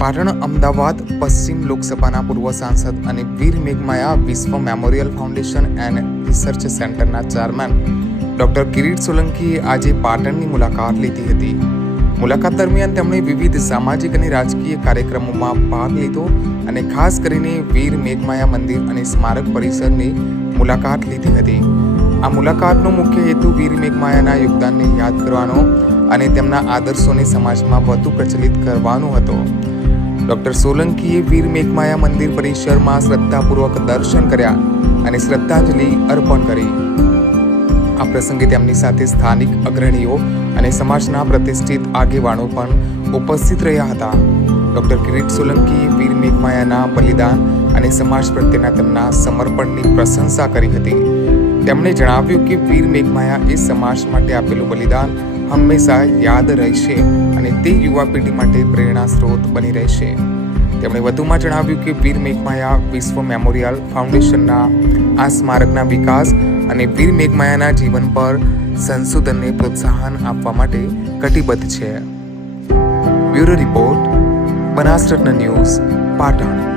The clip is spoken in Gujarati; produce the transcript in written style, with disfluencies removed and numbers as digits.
પાટણ અમદાવાદ પશ્ચિમ લોકસભાના પૂર્વ સાંસદ અને વીર મેઘમાયા વિશ્વ મેમોરિયલ ફાઉન્ડેશન એન્ડ રિસર્ચ સેન્ટરના ચેરમેન ડોક્ટર કિરીટ સોલંકીએ આજે પાટણની મુલાકાત લીધી હતી. મુલાકાત દરમિયાન તેમણે વિવિધ સામાજિક અને રાજકીય કાર્યક્રમોમાં ભાગ લીધો અને ખાસ કરીને વીર મેઘમાયા મંદિર અને સ્મારક પરિસરની મુલાકાત લીધી હતી. આ મુલાકાતનો મુખ્ય હેતુ વીર મેઘમાયાના યોગદાનને યાદ કરવાનો અને તેમના આદર્શોને સમાજમાં વધુ પ્રચલિત કરવાનો હતો. ડોક્ટર સોલંકીએ વીર મેઘમાયા મંદિર પરિસરમાં શ્રદ્ધાપૂર્વક દર્શન કર્યા અને શ્રદ્ધાંજલિ અર્પણ કરી. આ પ્રસંગે તેમની સાથે સ્થાનિક અગ્રણીઓ અને સમાજના પ્રતિષ્ઠિત આગેવાનો પણ ઉપસ્થિત રહ્યા હતા. ડોક્ટર કિરીટ સોલંકીએ વીર મેઘમાયાના બલિદાન અને સમાજ પ્રત્યેના તેમના સમર્પણની પ્રશંસા કરી હતી. તેમણે જણાવ્યું કે વીર મેઘમાયા એ સમાજ માટે આપેલું બલિદાન હંમેશા યાદ રહેશે અને તે યુવા પેઢી માટે પ્રેરણા સ્ત્રોત બની રહેશે. તેમણે વધુમાં જણાવ્યું કે વીર મેઘમાયા વિશ્વ મેમોરિયલ ફાઉન્ડેશનના આ સ્મારકના વિકાસ અને વીર મેઘમાયાના જીવન પર સંશોધનને પ્રોત્સાહન આપવા માટે કટિબદ્ધ છે. Bureau report, Banasratna news, Patan.